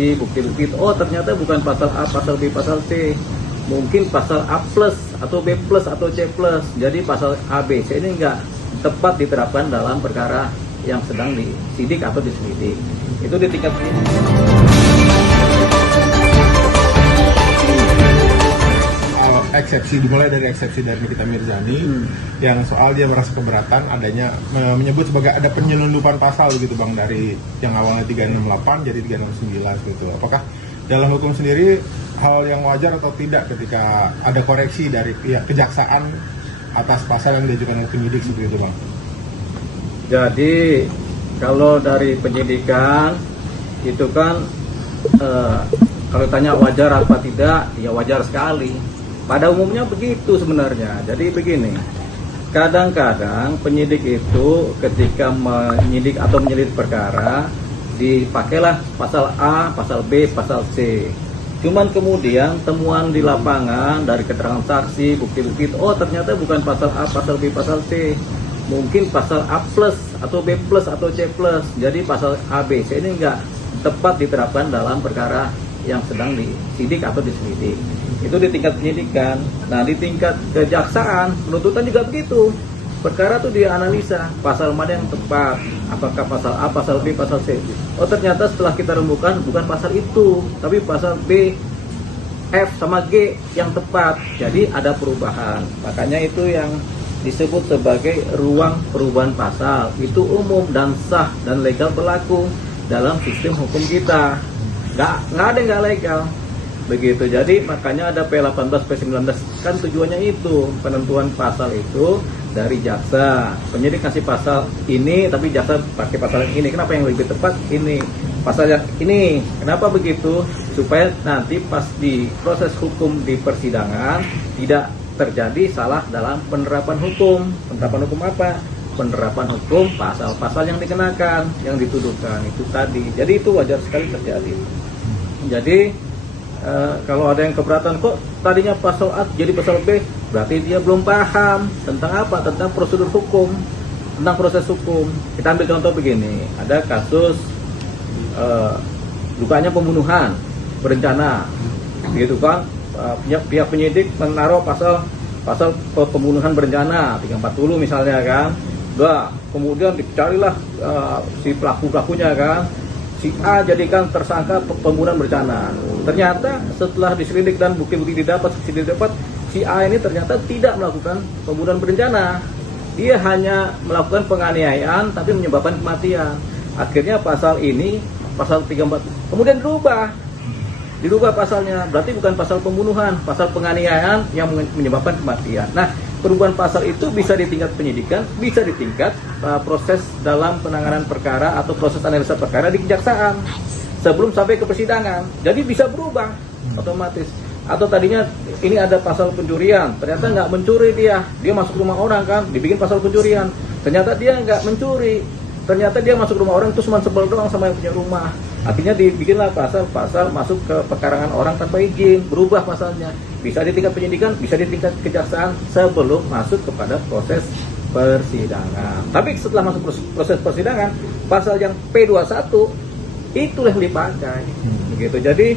saksi, bukti-bukti. Oh ternyata bukan pasal A, pasal B, pasal C, mungkin pasal A plus atau B plus atau C plus. Jadi pasal A, B, C ini nggak tepat diterapkan dalam perkara yang sedang disidik atau diselidik. Itu di tingkat penyidik. Eksepsi, dimulai dari eksepsi dari Nikita Mirzani yang soal dia merasa keberatan adanya menyebut sebagai ada penyelundupan pasal gitu Bang, dari yang awalnya 368 jadi 369 gitu. Apakah dalam hukum sendiri hal yang wajar atau tidak ketika ada koreksi dari pihak kejaksaan atas pasal yang diajukan oleh penyidik seperti itu Bang? Jadi kalau dari penyidikan itu kan kalau tanya wajar apa tidak, ya wajar sekali. Pada umumnya begitu sebenarnya. Jadi begini, kadang-kadang penyidik itu ketika menyidik atau menyelidik perkara dipakailah pasal A, pasal B, pasal C. Cuman kemudian temuan di lapangan dari keterangan saksi, bukti-bukti, oh ternyata bukan pasal A, pasal B, pasal C, mungkin pasal A plus atau B plus atau C plus. Jadi pasal A, B, C ini nggak tepat diterapkan dalam perkara yang sedang disidik atau diselidik. Itu di tingkat penyidikan. Nah di tingkat kejaksaan penuntutan juga begitu. Perkara itu dianalisa pasal mana yang tepat, apakah pasal A, pasal B, pasal C. Oh ternyata setelah kita rembukan bukan pasal itu, tapi pasal B, F sama G yang tepat. Jadi ada perubahan. Makanya itu yang disebut sebagai ruang perubahan pasal. Itu umum dan sah dan legal berlaku dalam sistem hukum kita. Nggak ada yang nggak legal. Begitu, jadi makanya ada P18, P19, kan tujuannya itu, penentuan pasal itu dari jaksa. Penyidik kasih pasal ini, tapi jaksa pakai pasal yang ini. Kenapa yang lebih tepat ini? Pasal yang ini. Kenapa begitu? Supaya nanti pas di proses hukum di persidangan tidak terjadi salah dalam penerapan hukum. Penerapan hukum apa? Penerapan hukum pasal-pasal yang dikenakan, yang dituduhkan itu tadi. Jadi itu wajar sekali terjadi. Jadi kalau ada yang keberatan kok tadinya pasal A jadi pasal B, berarti dia belum paham tentang apa, tentang prosedur hukum, tentang proses hukum. Kita ambil contoh begini, ada kasus dugaannya pembunuhan berencana, gitu kan, pihak penyidik menaruh pasal pembunuhan berencana 340 misalnya kan, kemudian dicarilah si pelakunya kan. Si A jadikan tersangka pembunuhan berencana. Ternyata setelah diselidik dan bukti-bukti didapat, si A ini ternyata tidak melakukan pembunuhan berencana. Dia hanya melakukan penganiayaan tapi menyebabkan kematian. Akhirnya pasal ini, pasal 34, kemudian dirubah pasalnya. Berarti bukan pasal pembunuhan, pasal penganiayaan yang menyebabkan kematian. Nah, perubahan pasal itu bisa di tingkat penyidikan, bisa di tingkat proses dalam penanganan perkara atau proses analisa perkara di kejaksaan sebelum sampai ke persidangan. Jadi bisa berubah otomatis. Atau tadinya ini ada pasal pencurian, ternyata nggak mencuri dia masuk rumah orang kan, dibikin pasal pencurian. Ternyata dia nggak mencuri, ternyata dia masuk rumah orang itu cuma sebel doang sama yang punya rumah. Akhirnya dibikinlah pasal masuk ke pekarangan orang tanpa izin, berubah pasalnya. Bisa di tingkat penyidikan, bisa di tingkat kejaksaan sebelum masuk kepada proses persidangan. Tapi setelah masuk proses persidangan, pasal yang P21 itulah yang dipakai. Begitu. Jadi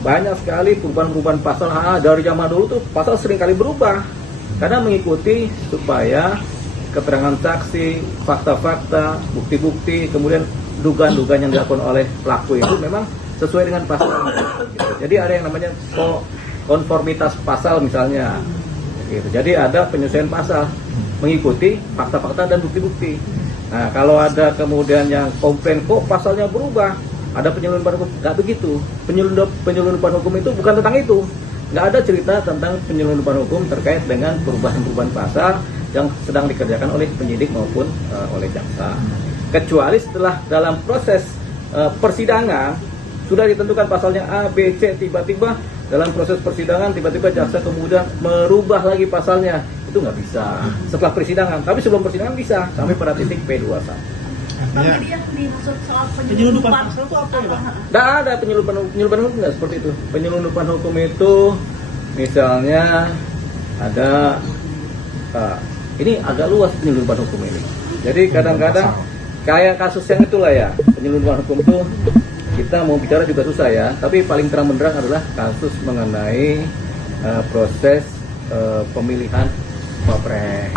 banyak sekali perubahan pasal dari zaman dulu tuh pasal sering kali berubah karena mengikuti supaya keterangan saksi, fakta-fakta, bukti-bukti, kemudian dugaan-dugaan yang dilakukan oleh pelaku itu memang sesuai dengan pasal. Gitu. Jadi ada yang namanya konformitas pasal misalnya. Gitu. Jadi ada penyesuaian pasal mengikuti fakta-fakta dan bukti-bukti. Nah kalau ada kemudian yang komplain kok pasalnya berubah, ada penyelundupan hukum, nggak begitu. Penyelundupan hukum itu bukan tentang itu. Nggak ada cerita tentang penyelundupan hukum terkait dengan perubahan-perubahan pasal yang sedang dikerjakan oleh penyidik maupun oleh jaksa. Kecuali setelah dalam proses persidangan sudah ditentukan pasalnya A, B, C, tiba-tiba dalam proses persidangan tiba-tiba jaksa kemudian merubah lagi pasalnya, itu nggak bisa setelah persidangan. Tapi sebelum persidangan bisa sampai pada titik P21. Tapi dia dimaksud soal penyelundupan pasal itu apa ya Pak? Nggak ada penyelundupan hukum, nggak seperti itu. Penyelundupan hukum itu misalnya ada ini agak luas penyelundupan hukum ini. Jadi kadang-kadang kayak kasus yang itulah ya, penyelundupan hukum itu kita mau bicara juga susah ya, tapi paling terang benderang adalah kasus mengenai proses pemilihan Wapres.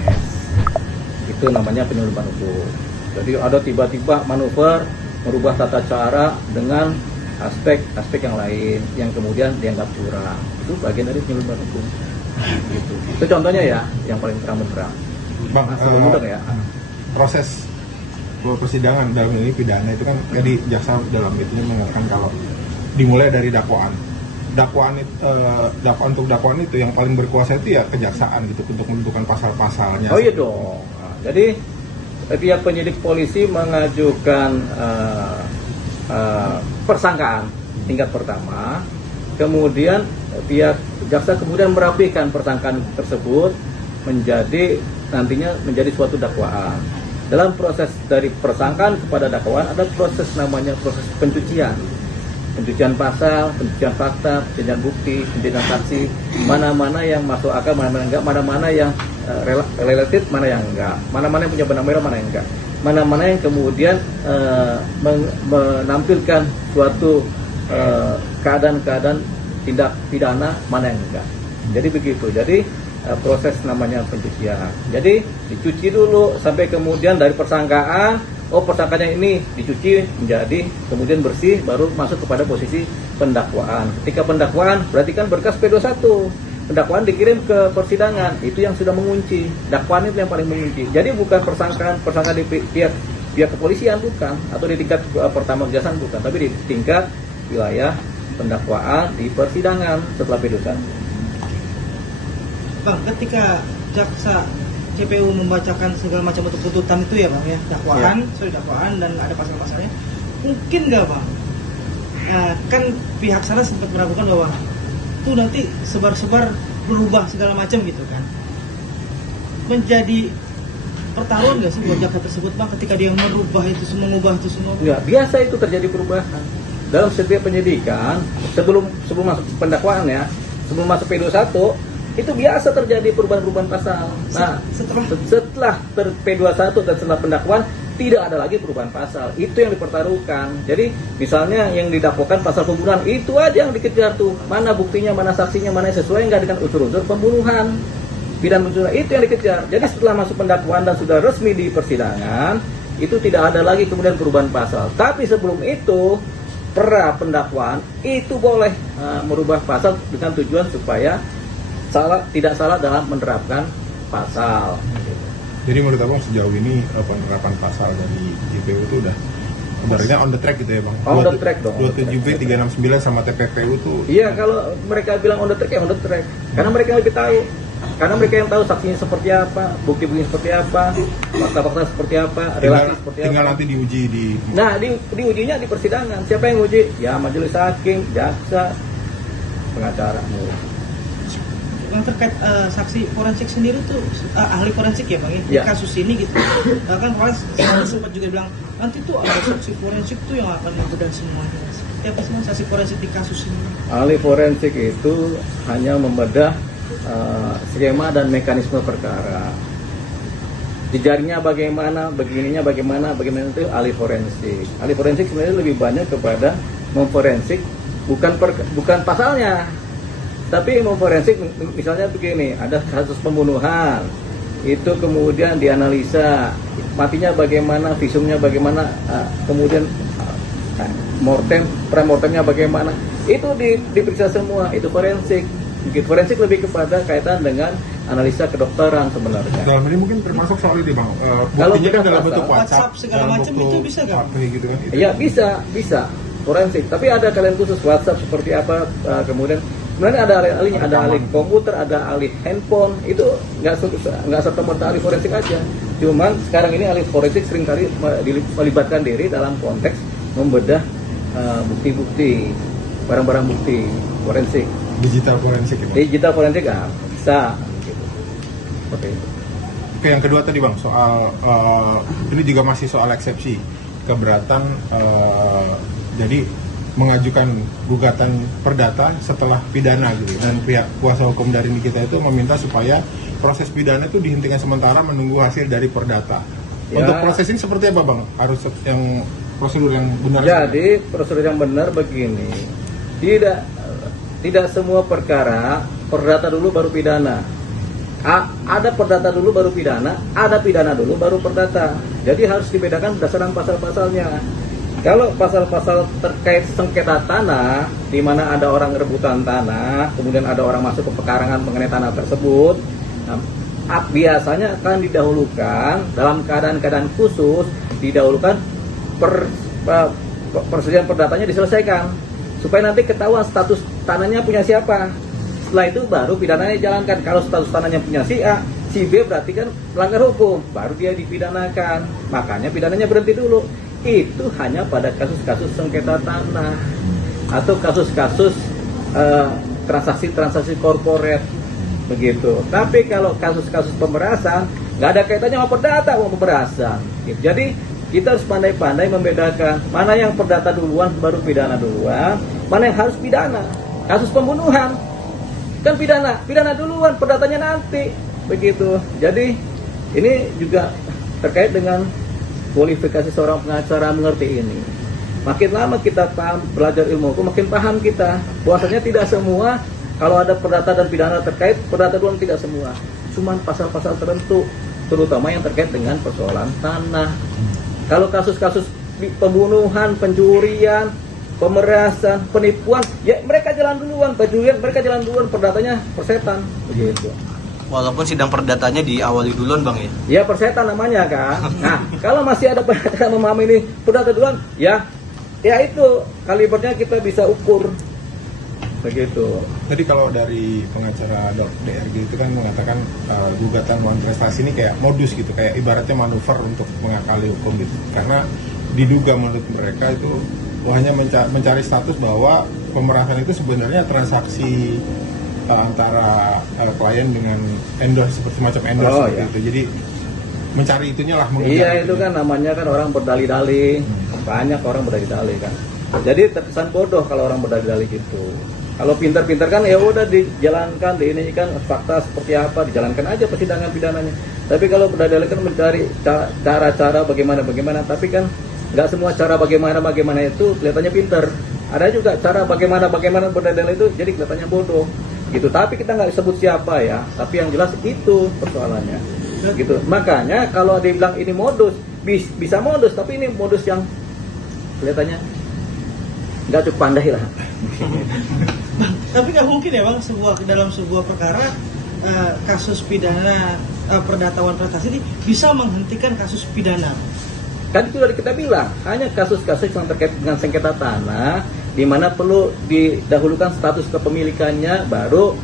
Itu namanya penyelundupan hukum. Jadi ada tiba-tiba manuver merubah tata cara dengan aspek-aspek yang lain yang kemudian dianggap curang. Itu bagian dari penyelundupan hukum. Gitu. Itu contohnya ya, yang paling terang benderang. Bang, Masih mudah ya. proses persidangan dalam ini pidana itu kan jadi jaksa dalam itunya mengatakan kalau dimulai dari dakwaan. Untuk dakwaan itu yang paling berkuasa itu ya kejaksaan gitu untuk menentukan pasal-pasalnya. Oh iya dong. Nah, jadi pihak penyidik polisi mengajukan persangkaan tingkat pertama, kemudian pihak jaksa kemudian merapikan persangkaan tersebut nantinya menjadi suatu dakwaan. Dalam proses dari persangkaan kepada dakwaan ada proses namanya proses pencucian pasal, pencucian fakta, pencucian bukti, pencucian saksi, mana-mana yang masuk akal, mana-mana enggak, mana-mana yang related, mana yang enggak, mana-mana yang punya benang merah, mana yang enggak, mana-mana yang kemudian menampilkan suatu keadaan-keadaan tindak pidana, mana yang enggak. Jadi begitu. Jadi proses namanya pencucian. Jadi dicuci dulu sampai kemudian dari persangkaan, persangkanya ini dicuci menjadi kemudian bersih, baru masuk kepada posisi pendakwaan. Ketika pendakwaan berarti kan berkas P21. Pendakwaan dikirim ke persidangan, itu yang sudah mengunci. Dakwaan itu yang paling mengunci. Jadi bukan persangkaan di pihak kepolisian bukan, atau di tingkat pertama kejaksaan bukan, tapi di tingkat wilayah pendakwaan di persidangan setelah P21. Bang, ketika jaksa CPU membacakan segala macam bentuk tuntutan itu ya Bang ya, dakwaan dan ada pasal-pasalnya, mungkin nggak Bang? Kan pihak sana sempat meragukan bahwa itu nanti sebar-sebar berubah segala macam gitu kan, menjadi pertaruhan nggak sih buat jaksa tersebut Bang ketika dia mengubah itu semua? Enggak, biasa itu terjadi perubahan dalam setiap penyidikan sebelum masuk pendakwaan ya, sebelum masuk P21 itu biasa terjadi perubahan-perubahan pasal. Nah, setelah P21 dan setelah pendakwaan tidak ada lagi perubahan pasal. Itu yang dipertaruhkan. Jadi misalnya yang didakwakan pasal pembunuhan, itu aja yang dikejar tuh. Mana buktinya, mana saksinya, mana yang sesuai nggak dengan unsur-unsur pembunuhan, pidana unsur itu yang dikejar. Jadi setelah masuk pendakwaan dan sudah resmi di persidangan, itu tidak ada lagi kemudian perubahan pasal. Tapi sebelum itu pra pendakwaan itu boleh merubah pasal dengan tujuan supaya tidak salah dalam menerapkan pasal. Jadi menurut Abang sejauh ini penerapan pasal dari JPU itu udah sebenarnya on the track gitu ya Bang? On the track dong. 27B, 369 sama TPPU tuh. Iya, kalau mereka bilang on the track ya on the track. Karena mereka yang lebih tahu. Karena mereka yang tahu saksinya seperti apa, bukti-bukti seperti apa, fakta-fakta seperti apa, relasi seperti apa. Tinggal nanti diuji di. Nah, diujinya di persidangan. Siapa yang uji? Ya majelis hakim, jaksa, pengacara. Yang terkait saksi forensik sendiri tuh ahli forensik ya Bang ya, di kasus ini gitu. Kan kemarin sempat juga bilang nanti tuh ada saksi forensik tuh yang akan membedah semuanya. Seperti apa sih saksi forensik di kasus ini? Ahli forensik itu hanya membedah skema dan mekanisme perkara. Jejarnya bagaimana, begininya bagaimana itu ahli forensik. Ahli forensik sebenarnya lebih banyak kepada memforensik bukan pasalnya. Tapi mau forensik misalnya begini, ada kasus pembunuhan, itu kemudian dianalisa matinya bagaimana, visumnya bagaimana, kemudian premortemnya bagaimana, itu diperiksa semua, itu forensik. Forensik lebih kepada kaitan dengan analisa kedokteran sebenarnya. Dalam ini mungkin termasuk soal ini Bang, kalau buktinya kan dalam bentuk WhatsApp segala macam itu bisa nggak? Gitu kan? Iya bisa forensik, tapi ada kalian khusus WhatsApp seperti apa, kemudian sebenarnya ada ahlinya, ada ahli komputer, ada ahli handphone, itu nggak serta-merta ahli forensik aja. Cuman sekarang ini ahli forensik seringkali melibatkan diri dalam konteks membedah bukti-bukti, barang-barang bukti forensik. Digital forensik ya Bang? Digital forensik bisa. Gitu. Oke. Oke, yang kedua tadi Bang, soal ini juga masih soal eksepsi keberatan, jadi mengajukan gugatan perdata setelah pidana gitu, dan pihak kuasa hukum dari Nikita itu meminta supaya proses pidana itu dihentikan sementara menunggu hasil dari perdata. Untuk proses ini seperti apa Bang? Harus yang prosedur yang benar. Jadi prosedur yang benar begini, tidak semua perkara perdata dulu baru pidana. Ada perdata dulu baru pidana, ada pidana dulu baru perdata. Jadi harus dibedakan berdasarkan pasal-pasalnya. Kalau pasal-pasal terkait sengketa tanah, di mana ada orang rebutan tanah, kemudian ada orang masuk ke pekarangan mengenai tanah tersebut, biasanya akan didahulukan dalam keadaan-keadaan khusus, didahulukan persetujuan perdatanya diselesaikan, supaya nanti ketahuan status tanahnya punya siapa. Setelah itu baru pidananya dijalankan. Kalau status tanahnya punya si A, si B berarti kan melanggar hukum, baru dia dipidanakan. Makanya pidananya berhenti dulu. Itu hanya pada kasus-kasus sengketa tanah atau kasus-kasus transaksi-transaksi korporat begitu. Tapi kalau kasus-kasus pemerasan nggak ada kaitannya sama perdata, sama pemerasan. Jadi kita harus pandai-pandai membedakan mana yang perdata duluan baru pidana duluan, mana yang harus pidana. Kasus pembunuhan kan pidana duluan, perdatanya nanti begitu. Jadi ini juga terkait dengan kualifikasi seorang pengacara mengerti ini. Makin lama kita paham belajar ilmu hukum, makin paham kita bahwasanya tidak semua kalau ada perdata dan pidana terkait, perdata duluan tidak semua. Cuman pasal-pasal tertentu, terutama yang terkait dengan persoalan tanah. Kalau kasus-kasus pembunuhan, pencurian, pemerasan, penipuan, ya mereka jalan duluan, pencurian mereka jalan duluan, perdatanya persetan begitu. Walaupun sidang perdatanya diawali duluan Bang ya? Ya persetan namanya kan. Nah kalau masih ada perdata memahami ini perdata duluan, ya itu kalibernya kita bisa ukur begitu. Jadi kalau dari pengacara DRG itu kan mengatakan gugatan melawan prestasi ini kayak modus gitu, kayak ibaratnya manuver untuk mengakali hukum gitu. Karena diduga menurut mereka itu hanya mencari status bahwa pemerasan itu sebenarnya transaksi antara klien dengan endorse, seperti macam endorse seperti itu. Jadi mencari itunya lah. Iya itu kan namanya kan orang berdalih-dalih. Banyak orang berdalih-dalih kan. Jadi terkesan bodoh kalau orang berdalih-dalih gitu. Kalau pintar-pintar kan ya udah dijalankan, diinikan fakta seperti apa, dijalankan aja persidangan pidananya. Tapi kalau berdalih kan mencari cara-cara bagaimana, tapi kan nggak semua cara bagaimana itu kelihatannya pintar. Ada juga cara bagaimana berdalih itu jadi kelihatannya bodoh gitu. Tapi kita nggak disebut siapa ya, tapi yang jelas itu persoalannya gitu. Makanya kalau dibilang ini modus, bisa modus, tapi ini modus yang kelihatannya nggak cukup pandai lah. Tapi nggak mungkin ya Bang, dalam sebuah perkara kasus pidana perdatawan prestasi ini bisa menghentikan kasus pidana. Kan itu sudah kita bilang, hanya kasus-kasus yang terkait dengan sengketa tanah, di mana perlu didahulukan status kepemilikannya, baru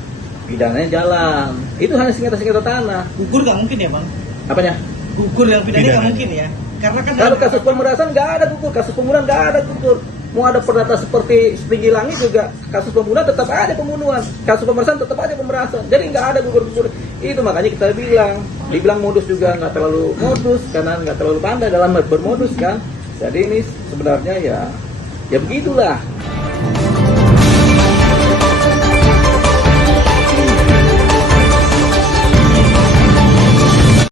pidananya jalan. Itu hanya sengketa tanah. Gugur nggak mungkin ya Bang? Apanya? Gugur yang pidana nggak mungkin ya? Karena kan kalau kasus pemerasan nggak ada gugur, kasus pembunuhan nggak ada gugur. Mau ada perdata seperti setinggi langit juga, kasus pembunuhan tetap ada pembunuhan, kasus pemerasan tetap ada pemerasan. Jadi nggak ada gugur-gugur. Itu makanya kita dibilang modus juga nggak terlalu modus karena nggak terlalu pandai dalam bermodus kan. Jadi ini sebenarnya ya begitulah.